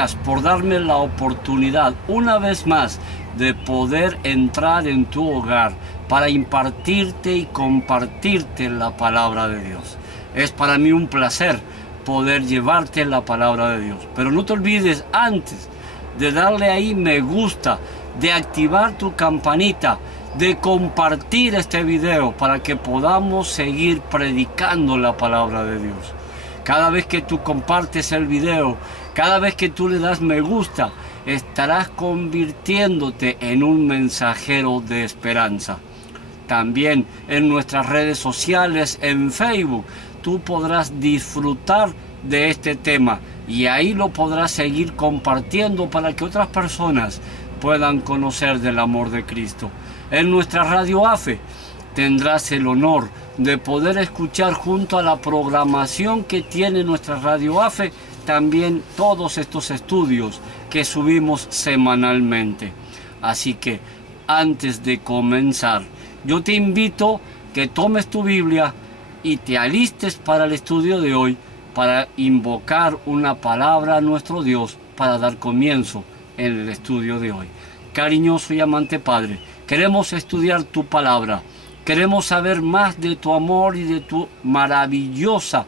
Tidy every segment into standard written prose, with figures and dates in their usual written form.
Gracias por darme la oportunidad una vez más de poder entrar en tu hogar para impartirte y compartirte la palabra de Dios. Es para mí un placer poder llevarte la palabra de Dios. Pero no te olvides antes de darle ahí me gusta, de activar tu campanita, de compartir este video para que podamos seguir predicando la palabra de Dios. Cada vez que tú compartes el video, cada vez que tú le das me gusta, estarás convirtiéndote en un mensajero de esperanza. También en nuestras redes sociales, en Facebook, tú podrás disfrutar de este tema y ahí lo podrás seguir compartiendo para que otras personas puedan conocer del amor de Cristo. En nuestra Radio AFE tendrás el honor de poder escuchar junto a la programación que tiene nuestra Radio AFE también todos estos estudios que subimos semanalmente. Así que antes de comenzar, yo te invito que tomes tu Biblia y te alistes para el estudio de hoy, para invocar una palabra a nuestro Dios para dar comienzo en el estudio de hoy. Cariñoso y amante Padre, queremos estudiar tu palabra, queremos saber más de tu amor y de tu maravillosa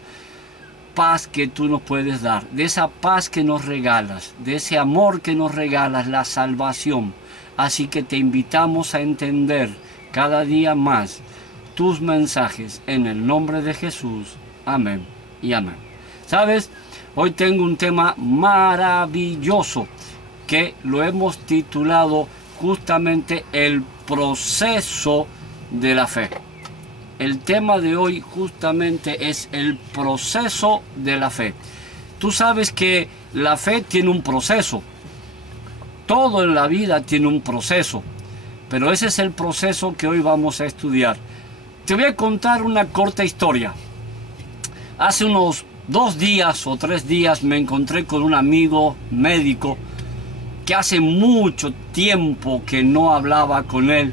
paz que tú nos puedes dar, de esa paz que nos regalas, de ese amor que nos regalas, la salvación. Así que te invitamos a entender cada día más tus mensajes en el nombre de Jesús. Amén y amén. ¿Sabes? Hoy tengo un tema maravilloso que lo hemos titulado justamente el proceso de la fe. El tema de hoy justamente es el proceso de la fe. Tú sabes que la fe tiene un proceso. Todo en la vida tiene un proceso. Pero ese es el proceso que hoy vamos a estudiar. Te voy a contar una corta historia. Hace unos 2 días o 3 días me encontré con un amigo médico que hace mucho tiempo que no hablaba con él.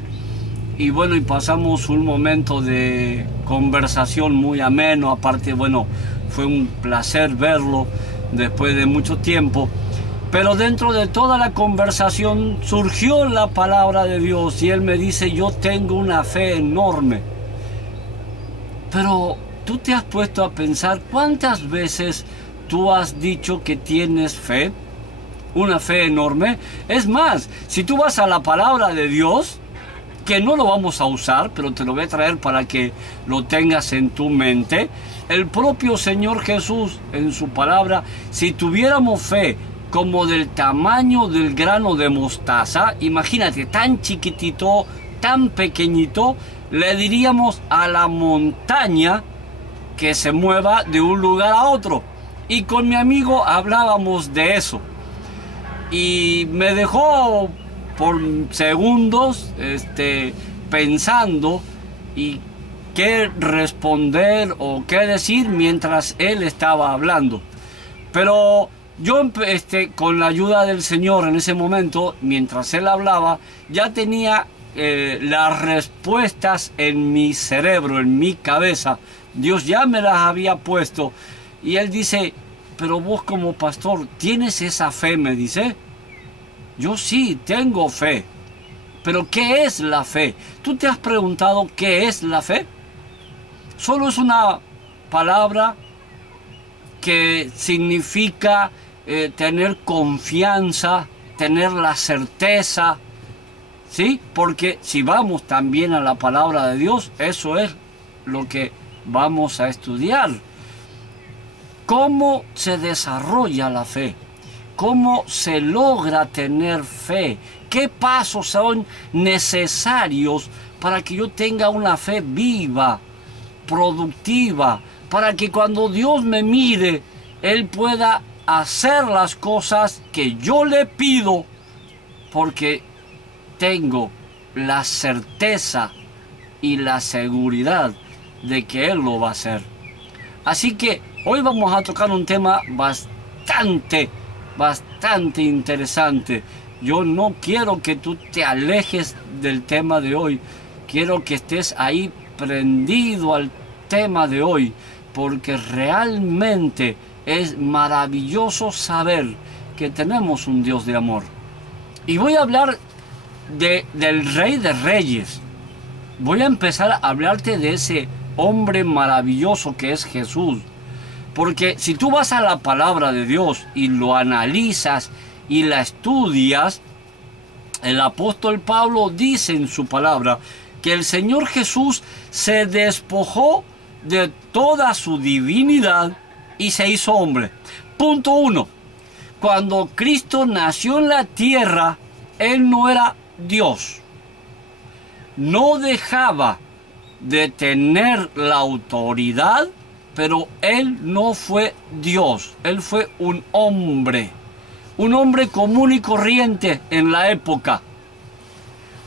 Y bueno, y pasamos un momento de conversación muy ameno. Aparte, bueno, fue un placer verlo después de mucho tiempo. Pero dentro de toda la conversación surgió la palabra de Dios y él me dice, yo tengo una fe enorme. Pero tú te has puesto a pensar cuántas veces tú has dicho que tienes fe, una fe enorme. Es más, si tú vas a la palabra de Dios, que no lo vamos a usar, pero te lo voy a traer para que lo tengas en tu mente. El propio Señor Jesús en su palabra, si tuviéramos fe como del tamaño del grano de mostaza, imagínate, tan chiquitito, tan pequeñito, le diríamos a la montaña que se mueva de un lugar a otro. Y con mi amigo hablábamos de eso. Y me dejó por segundos pensando y qué responder o qué decir mientras él estaba hablando. Pero yo con la ayuda del Señor en ese momento, mientras él hablaba, ya tenía las respuestas en mi cerebro, en mi cabeza. Dios ya me las había puesto. Y él dice, pero vos como pastor, ¿tienes esa fe? Me dice. Yo sí, tengo fe. Pero ¿qué es la fe? ¿Tú te has preguntado qué es la fe? Solo es una palabra que significa tener confianza, tener la certeza, ¿sí? Porque si vamos también a la palabra de Dios, eso es lo que vamos a estudiar. ¿Cómo se desarrolla la fe? ¿Cómo se logra tener fe? ¿Qué pasos son necesarios para que yo tenga una fe viva, productiva, para que cuando Dios me mire, Él pueda hacer las cosas que yo le pido, porque tengo la certeza y la seguridad de que Él lo va a hacer? Así que hoy vamos a tocar un tema bastante interesante. Yo no quiero que tú te alejes del tema de hoy. Quiero que estés ahí prendido al tema de hoy, porque realmente es maravilloso saber que tenemos un Dios de amor. Y voy a hablar del Rey de Reyes. Voy a empezar a hablarte de ese hombre maravilloso que es Jesús. Porque si tú vas a la palabra de Dios y lo analizas y la estudias, el apóstol Pablo dice en su palabra que el Señor Jesús se despojó de toda su divinidad y se hizo hombre. Punto 1. Cuando Cristo nació en la tierra, Él no era Dios. No dejaba de tener la autoridad, pero Él no fue Dios. Él fue un hombre común y corriente en la época.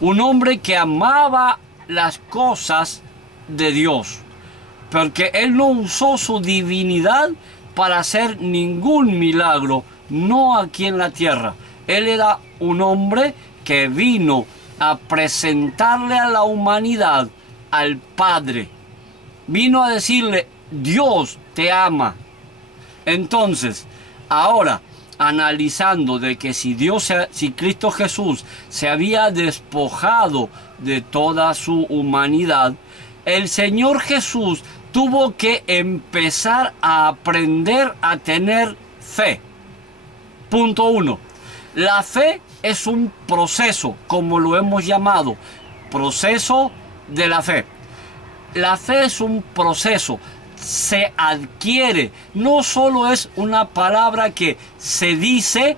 Un hombre que amaba las cosas de Dios, porque Él no usó su divinidad para hacer ningún milagro, no aquí en la tierra. Él era un hombre que vino a presentarle a la humanidad al Padre. Vino a decirle, Dios te ama. Entonces, ahora, analizando de que si Cristo Jesús se había despojado de toda su humanidad, el Señor Jesús tuvo que empezar a aprender a tener fe. Punto 1. La fe es un proceso, como lo hemos llamado, proceso de la fe. La fe es un proceso, se adquiere, no solo es una palabra que se dice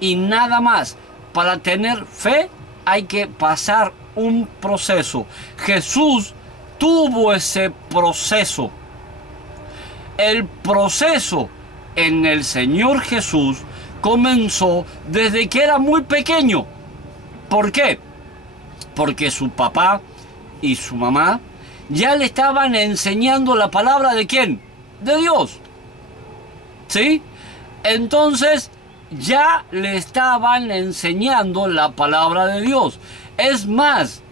y nada más. Para tener fe hay que pasar un proceso. Jesús tuvo ese proceso. El proceso en el Señor Jesús comenzó desde que era muy pequeño. ¿Por qué? Porque su papá y su mamá ya le estaban enseñando la palabra ¿de quién? De Dios. ¿Sí? Entonces ya le estaban enseñando la palabra de Dios. Es más,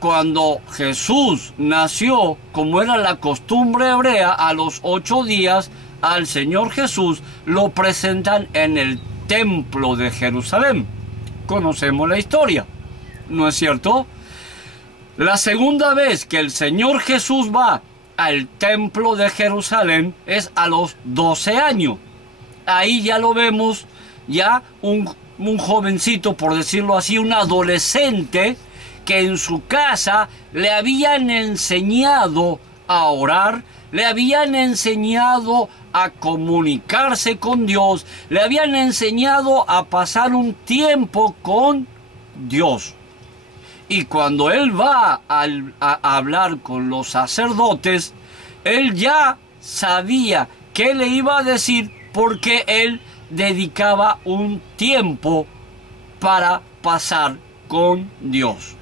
cuando Jesús nació, como era la costumbre hebrea, a los 8 días, al Señor Jesús lo presentan en el templo de Jerusalén. Conocemos la historia, ¿no es cierto? La segunda vez que el Señor Jesús va al templo de Jerusalén es a los 12 años. Ahí ya lo vemos, ya un jovencito, por decirlo así, un adolescente, que en su casa le habían enseñado a orar, le habían enseñado a comunicarse con Dios, le habían enseñado a pasar un tiempo con Dios. Y cuando él va a hablar con los sacerdotes, él ya sabía qué le iba a decir, porque él dedicaba un tiempo para pasar con Dios.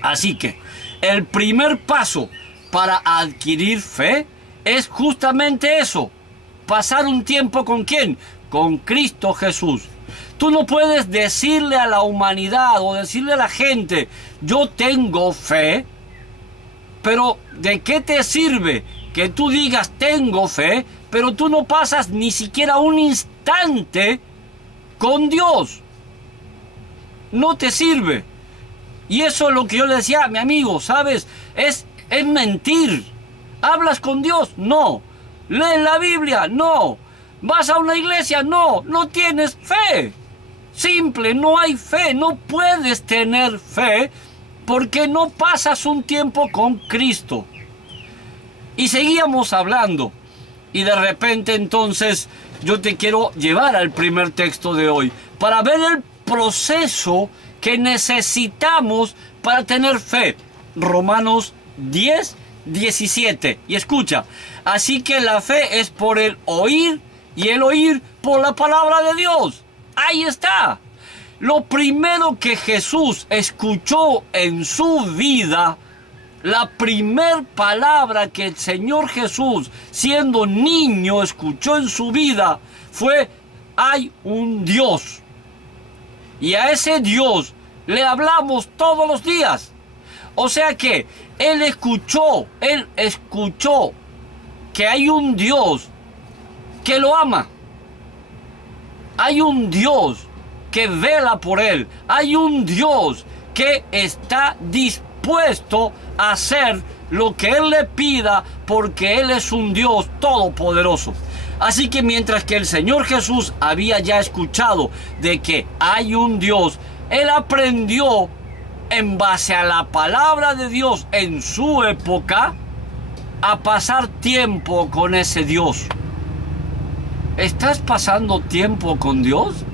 Así que el primer paso para adquirir fe es justamente eso: pasar un tiempo ¿con quién? Con Cristo Jesús. Tú no puedes decirle a la humanidad o decirle a la gente, yo tengo fe, pero ¿de qué te sirve que tú digas tengo fe, pero tú no pasas ni siquiera un instante con Dios? No te sirve. Y eso es lo que yo le decía a mi amigo, ¿sabes? Es mentir. ¿Hablas con Dios? No. ¿Lees la Biblia? No. ¿Vas a una iglesia? No. No tienes fe. Simple, no hay fe. No puedes tener fe porque no pasas un tiempo con Cristo. Y seguíamos hablando. Y de repente entonces yo te quiero llevar al primer texto de hoy para ver el proceso que necesitamos para tener fe. Romanos 10, 17. Y escucha, así que la fe es por el oír y el oír por la palabra de Dios. Ahí está. Lo primero que Jesús escuchó en su vida, la primer palabra que el Señor Jesús, siendo niño, escuchó en su vida fue: hay un Dios. Y a ese Dios le hablamos todos los días. O sea que Él escuchó que hay un Dios que lo ama. Hay un Dios que vela por él. Hay un Dios que está dispuesto a hacer lo que él le pida, porque él es un Dios todopoderoso. Así que mientras que el Señor Jesús había ya escuchado de que hay un Dios, él aprendió en base a la palabra de Dios en su época a pasar tiempo con ese Dios. ¿Estás pasando tiempo con Dios?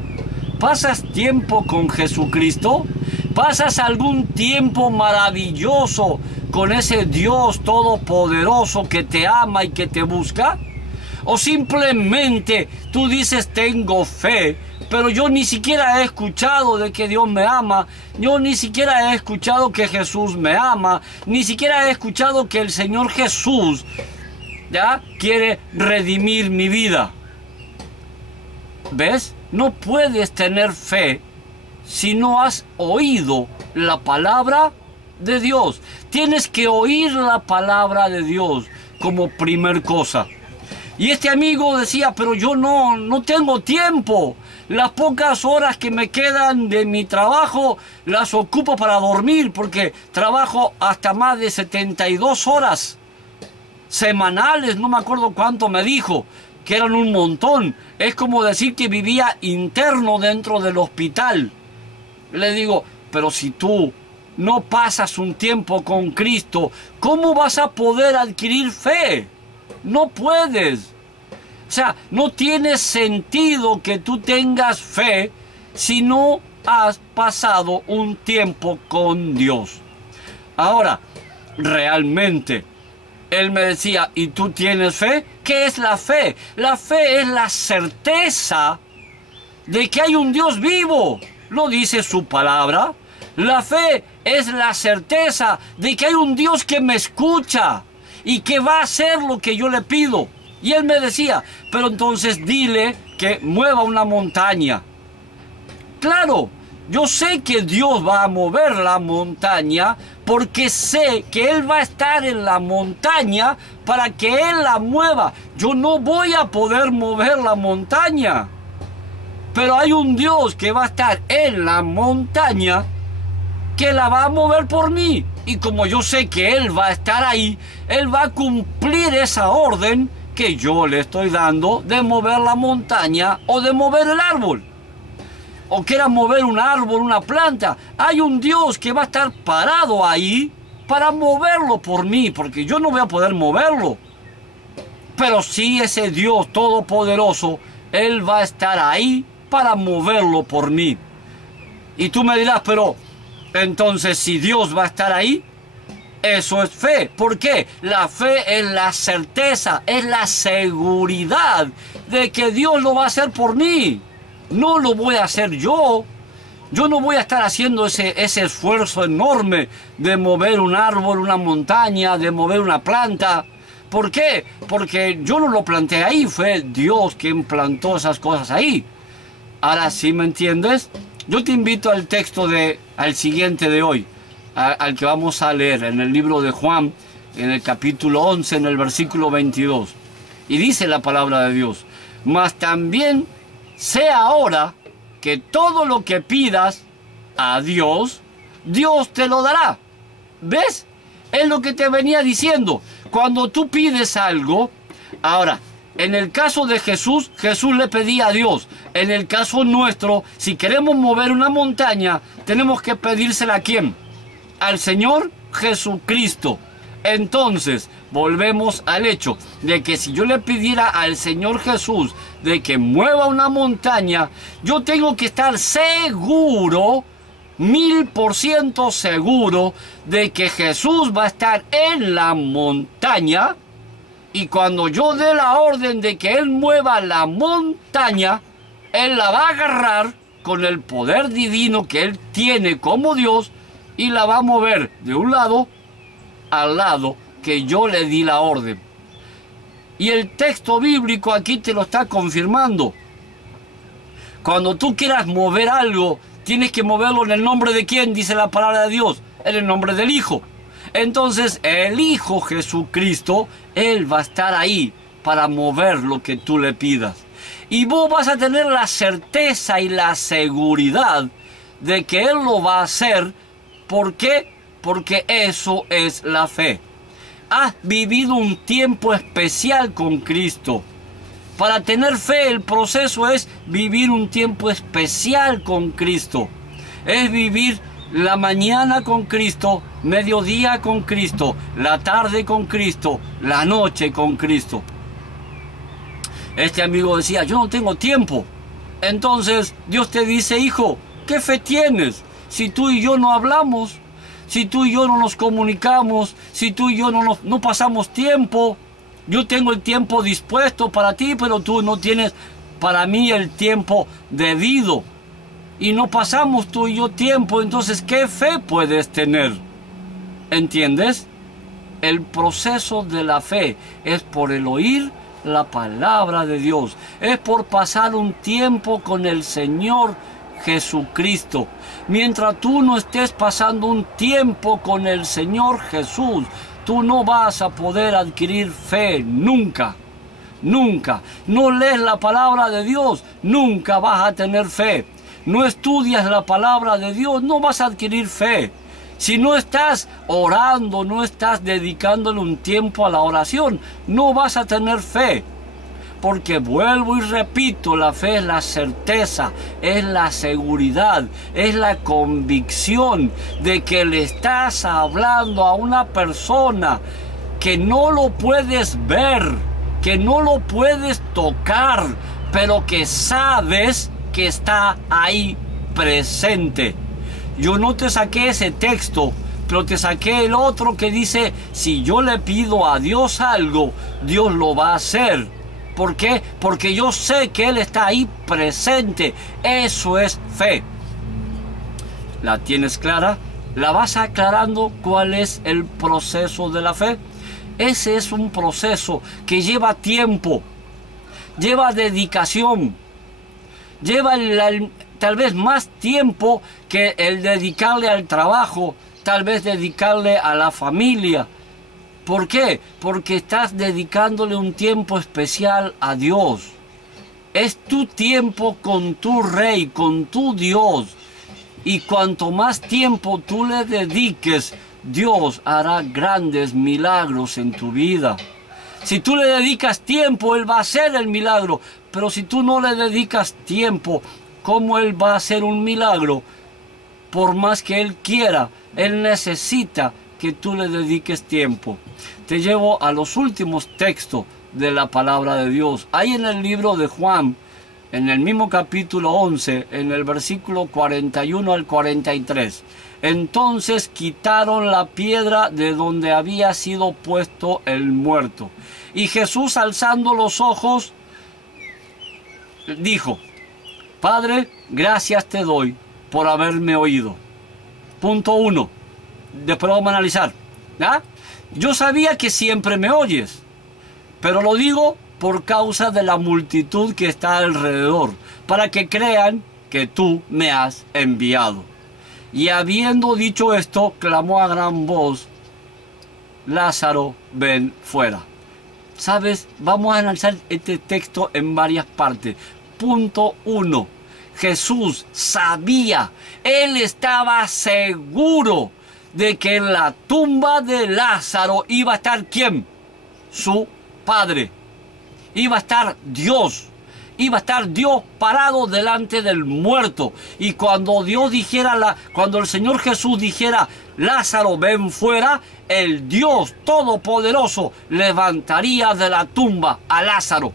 ¿Pasas tiempo con Jesucristo? ¿Pasas algún tiempo maravilloso con ese Dios todopoderoso que te ama y que te busca? ¿O simplemente tú dices tengo fe, pero yo ni siquiera he escuchado de que Dios me ama, yo ni siquiera he escuchado que Jesús me ama, ni siquiera he escuchado que el Señor Jesús ya quiere redimir mi vida? ¿Ves? No puedes tener fe si no has oído la palabra de Dios. Tienes que oír la palabra de Dios como primer cosa. Y este amigo decía, pero yo no tengo tiempo. Las pocas horas que me quedan de mi trabajo las ocupo para dormir, porque trabajo hasta más de 72 horas semanales, no me acuerdo cuánto me dijo, que eran un montón. Es como decir que vivía interno dentro del hospital. Le digo, pero si tú no pasas un tiempo con Cristo, ¿cómo vas a poder adquirir fe? No puedes. O sea, no tiene sentido que tú tengas fe si no has pasado un tiempo con Dios. Ahora, realmente, él me decía, ¿y tú tienes fe? ¿Qué es la fe? La fe es la certeza de que hay un Dios vivo. Lo dice su palabra. La fe es la certeza de que hay un Dios que me escucha y que va a hacer lo que yo le pido. Y él me decía, pero entonces dile que mueva una montaña. Claro, yo sé que Dios va a mover la montaña porque sé que Él va a estar en la montaña para que Él la mueva. Yo no voy a poder mover la montaña, pero hay un Dios que va a estar en la montaña que la va a mover por mí. Y como yo sé que Él va a estar ahí, Él va a cumplir esa orden que yo le estoy dando de mover la montaña o de mover el árbol. O quiera mover un árbol, una planta. Hay un Dios que va a estar parado ahí para moverlo por mí, porque yo no voy a poder moverlo. Pero sí ese Dios todopoderoso, Él va a estar ahí para moverlo por mí. Y tú me dirás, pero entonces si Dios va a estar ahí, eso es fe. ¿Por qué? La fe es la certeza, es la seguridad de que Dios lo va a hacer por mí. No lo voy a hacer yo. Yo no voy a estar haciendo ese esfuerzo enorme de mover un árbol, una montaña, de mover una planta. ¿Por qué? Porque yo no lo planté ahí, fue Dios quien plantó esas cosas ahí. Ahora, ¿sí me entiendes? Yo te invito al texto al siguiente de hoy, al que vamos a leer en el libro de Juan, en el capítulo 11, en el versículo 22. Y dice la palabra de Dios, mas también sé ahora que todo lo que pidas a Dios, Dios te lo dará. ¿Ves? Es lo que te venía diciendo. Cuando tú pides algo, ahora, en el caso de Jesús, Jesús le pedía a Dios. En el caso nuestro, si queremos mover una montaña, tenemos que pedírsela ¿a quién? Al Señor Jesucristo. Entonces, volvemos al hecho de que si yo le pidiera al Señor Jesús de que mueva una montaña, yo tengo que estar seguro, 1000% seguro, de que Jesús va a estar en la montaña, y cuando yo dé la orden de que Él mueva la montaña, Él la va a agarrar con el poder divino que Él tiene como Dios, y la va a mover de un lado al lado que yo le di la orden. Y el texto bíblico aquí te lo está confirmando. Cuando tú quieras mover algo, tienes que moverlo en el nombre de ¿quién? Dice la palabra de Dios, en el nombre del Hijo. Entonces el Hijo Jesucristo, Él va a estar ahí para mover lo que tú le pidas. Y vos vas a tener la certeza y la seguridad de que Él lo va a hacer. ¿Por qué? Porque eso es la fe. Has vivido un tiempo especial con Cristo. Para tener fe, el proceso es vivir un tiempo especial con Cristo. Es vivir la mañana con Cristo, mediodía con Cristo, la tarde con Cristo, la noche con Cristo. Este amigo decía, yo no tengo tiempo. Entonces Dios te dice, hijo, ¿qué fe tienes? Si tú y yo no hablamos, si tú y yo no nos comunicamos, si tú y yo no pasamos tiempo. Yo tengo el tiempo dispuesto para ti, pero tú no tienes para mí el tiempo debido. Y no pasamos tú y yo tiempo, entonces ¿qué fe puedes tener? ¿Entiendes? El proceso de la fe es por el oír la palabra de Dios. Es por pasar un tiempo con el Señor Jesucristo. Mientras tú no estés pasando un tiempo con el Señor Jesús, tú no vas a poder adquirir fe nunca. Nunca. No lees la palabra de Dios, nunca vas a tener fe. No estudias la palabra de Dios, no vas a adquirir fe. Si no estás orando, no estás dedicándole un tiempo a la oración, no vas a tener fe. Porque vuelvo y repito, la fe es la certeza, es la seguridad, es la convicción de que le estás hablando a una persona que no lo puedes ver, que no lo puedes tocar, pero que sabes que está ahí presente. Yo no te saqué ese texto, pero te saqué el otro que dice, si yo le pido a Dios algo, Dios lo va a hacer. ¿Por qué? Porque yo sé que Él está ahí presente. Eso es fe. ¿La tienes clara? ¿La vas aclarando cuál es el proceso de la fe? Ese es un proceso que lleva tiempo, lleva dedicación, lleva tal vez más tiempo que el dedicarle al trabajo, tal vez dedicarle a la familia. ¿Por qué? Porque estás dedicándole un tiempo especial a Dios. Es tu tiempo con tu Rey, con tu Dios. Y cuanto más tiempo tú le dediques, Dios hará grandes milagros en tu vida. Si tú le dedicas tiempo, Él va a hacer el milagro. Pero si tú no le dedicas tiempo, ¿cómo Él va a hacer un milagro? Por más que Él quiera, Él necesita que tú le dediques tiempo. Te llevo a los últimos textos de la palabra de Dios. Ahí en el libro de Juan, en el mismo capítulo 11, en el versículo 41 al 43. Entonces quitaron la piedra de donde había sido puesto el muerto. Y Jesús, alzando los ojos, dijo, Padre, gracias te doy por haberme oído. Punto 1. Después vamos a analizar. ¿Ah? Yo sabía que siempre me oyes, pero lo digo por causa de la multitud que está alrededor, para que crean que tú me has enviado. Y habiendo dicho esto, clamó a gran voz, Lázaro, ven fuera. ¿Sabes? Vamos a analizar este texto en varias partes. Punto 1. Jesús sabía, Él estaba seguro de que en la tumba de Lázaro iba a estar ¿quién? Su Padre. Iba a estar Dios. Iba a estar Dios parado delante del muerto. Y cuando Dios dijera, cuando el Señor Jesús dijera, Lázaro, ven fuera, el Dios Todopoderoso levantaría de la tumba a Lázaro.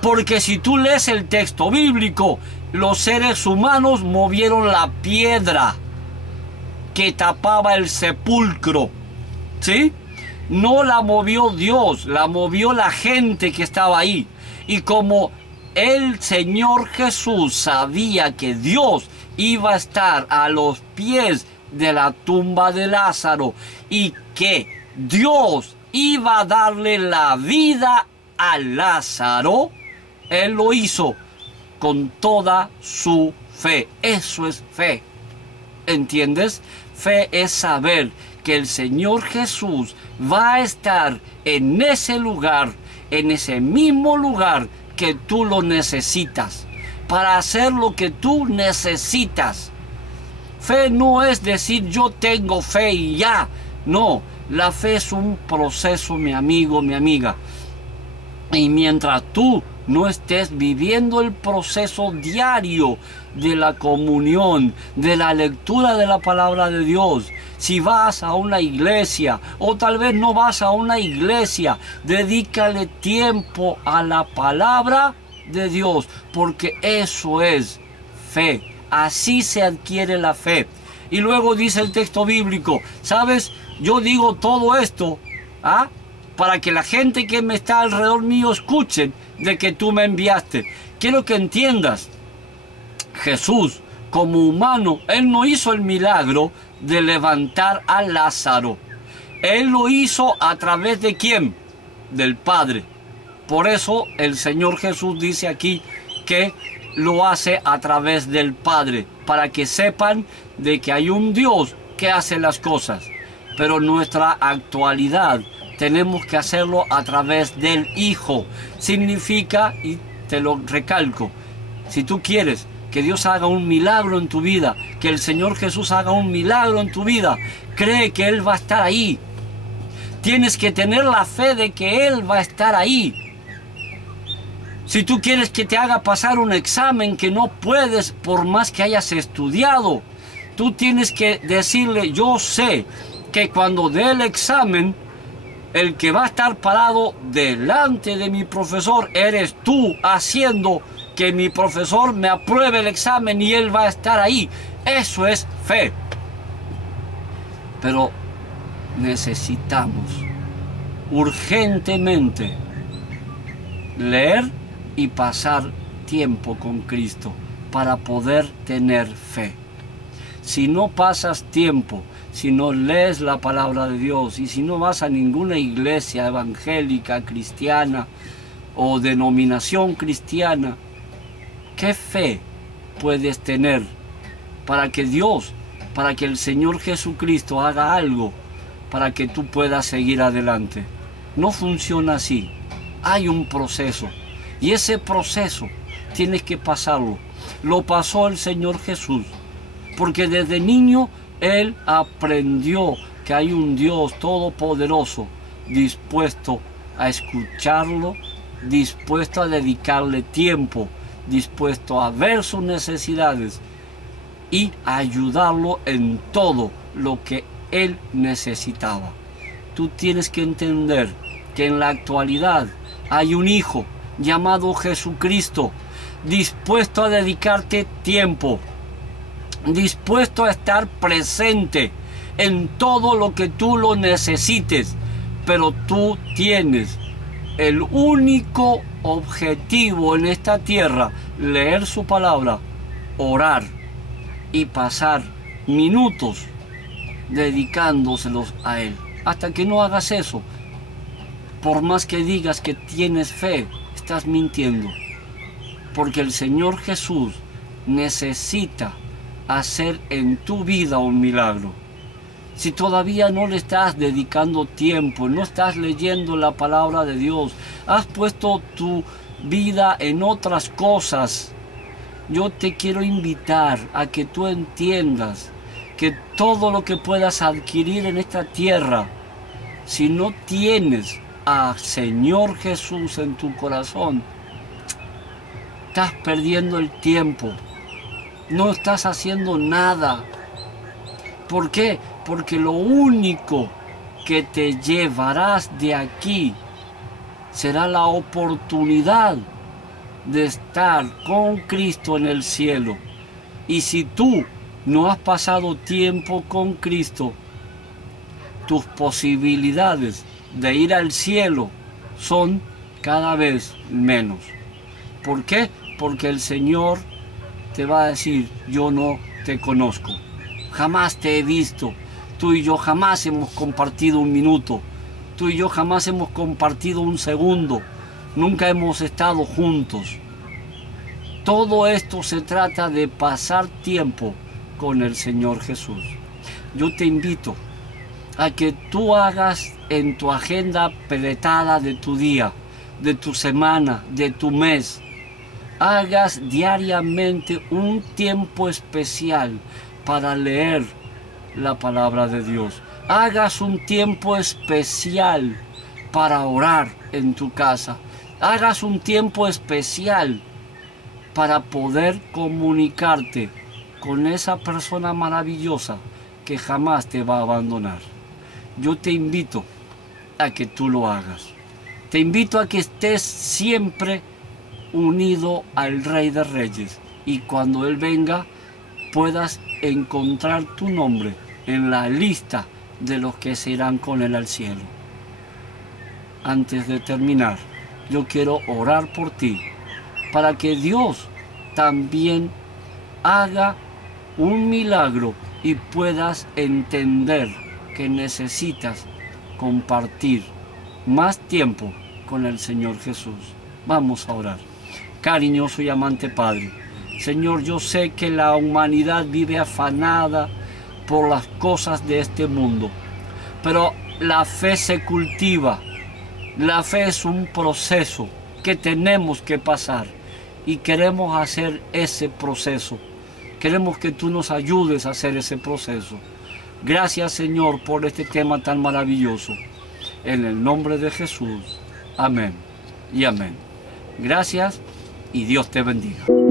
Porque si tú lees el texto bíblico, los seres humanos movieron la piedra que tapaba el sepulcro, ¿sí? No la movió Dios, la movió la gente que estaba ahí. Y como el Señor Jesús sabía que Dios iba a estar a los pies de la tumba de Lázaro y que Dios iba a darle la vida a Lázaro, Él lo hizo con toda su fe. Eso es fe. ¿Entiendes? Fe es saber que el Señor Jesús va a estar en ese lugar, en ese mismo lugar que tú lo necesitas, para hacer lo que tú necesitas. Fe no es decir yo tengo fe y ya. No, la fe es un proceso, mi amigo, mi amiga. Y mientras tú no estés viviendo el proceso diario de la comunión, de la lectura de la palabra de Dios, si vas a una iglesia o tal vez no vas a una iglesia, dedícale tiempo a la palabra de Dios, porque eso es fe. Así se adquiere la fe. Y luego dice el texto bíblico, ¿sabes? Yo digo todo esto, para que la gente que me está alrededor mío escuchen de que tú me enviaste. Quiero que entiendas, Jesús como humano, Él no hizo el milagro de levantar a Lázaro. Él lo hizo a través de ¿quién? Del Padre. Por eso el Señor Jesús dice aquí que lo hace a través del Padre, para que sepan de que hay un Dios que hace las cosas. Pero nuestra actualidad tenemos que hacerlo a través del Hijo. Significa, y te lo recalco, si tú quieres que Dios haga un milagro en tu vida, que el Señor Jesús haga un milagro en tu vida, cree que Él va a estar ahí. Tienes que tener la fe de que Él va a estar ahí. Si tú quieres que te haga pasar un examen que no puedes por más que hayas estudiado, tú tienes que decirle, yo sé que cuando dé el examen, el que va a estar parado delante de mi profesor eres tú, haciendo que mi profesor me apruebe el examen y él va a estar ahí. Eso es fe. Pero necesitamos urgentemente leer y pasar tiempo con Cristo para poder tener fe. Si no pasas tiempo, si no lees la palabra de Dios y si no vas a ninguna iglesia evangélica, cristiana o denominación cristiana, ¿qué fe puedes tener para que Dios, para que el Señor Jesucristo haga algo para que tú puedas seguir adelante? No funciona así. Hay un proceso y ese proceso tienes que pasarlo. Lo pasó el Señor Jesús, porque desde niño Él aprendió que hay un Dios todopoderoso dispuesto a escucharlo, dispuesto a dedicarle tiempo, dispuesto a ver sus necesidades y a ayudarlo en todo lo que Él necesitaba. Tú tienes que entender que en la actualidad hay un Hijo llamado Jesucristo, dispuesto a dedicarte tiempo, dispuesto a estar presente en todo lo que tú lo necesites, pero tú tienes el único objetivo en esta tierra: leer su palabra, orar y pasar minutos dedicándoselos a Él. Hasta que no hagas eso, por más que digas que tienes fe, estás mintiendo, porque el Señor Jesús necesita hacer en tu vida un milagro. Si todavía no le estás dedicando tiempo, no estás leyendo la palabra de Dios, has puesto tu vida en otras cosas, yo te quiero invitar a que tú entiendas que todo lo que puedas adquirir en esta tierra, si no tienes a Señor Jesús en tu corazón, estás perdiendo el tiempo, no estás haciendo nada. ¿Por qué? Porque lo único que te llevarás de aquí será la oportunidad de estar con Cristo en el cielo. Y si tú no has pasado tiempo con Cristo, tus posibilidades de ir al cielo son cada vez menos. ¿Por qué? Porque el Señor te va a decir: yo no te conozco, jamás te he visto, tú y yo jamás hemos compartido un minuto, tú y yo jamás hemos compartido un segundo, nunca hemos estado juntos. Todo esto se trata de pasar tiempo con el Señor Jesús. Yo te invito a que tú hagas en tu agenda apretada de tu día, de tu semana, de tu mes, hagas diariamente un tiempo especial para leer la palabra de Dios. Hagas un tiempo especial para orar en tu casa. Hagas un tiempo especial para poder comunicarte con esa persona maravillosa que jamás te va a abandonar. Yo te invito a que tú lo hagas. Te invito a que estés siempre unido al Rey de Reyes y cuando Él venga puedas encontrar tu nombre en la lista de los que se irán con Él al cielo. Antes de terminar, yo quiero orar por ti para que Dios también haga un milagro y puedas entender que necesitas compartir más tiempo con el Señor Jesús. Vamos a orar. Cariñoso y amante Padre, Señor, yo sé que la humanidad vive afanada por las cosas de este mundo, pero la fe se cultiva. La fe es un proceso que tenemos que pasar y queremos hacer ese proceso. Queremos que tú nos ayudes a hacer ese proceso. Gracias, Señor, por este tema tan maravilloso. En el nombre de Jesús. Amén y amén. Gracias y Dios te bendiga.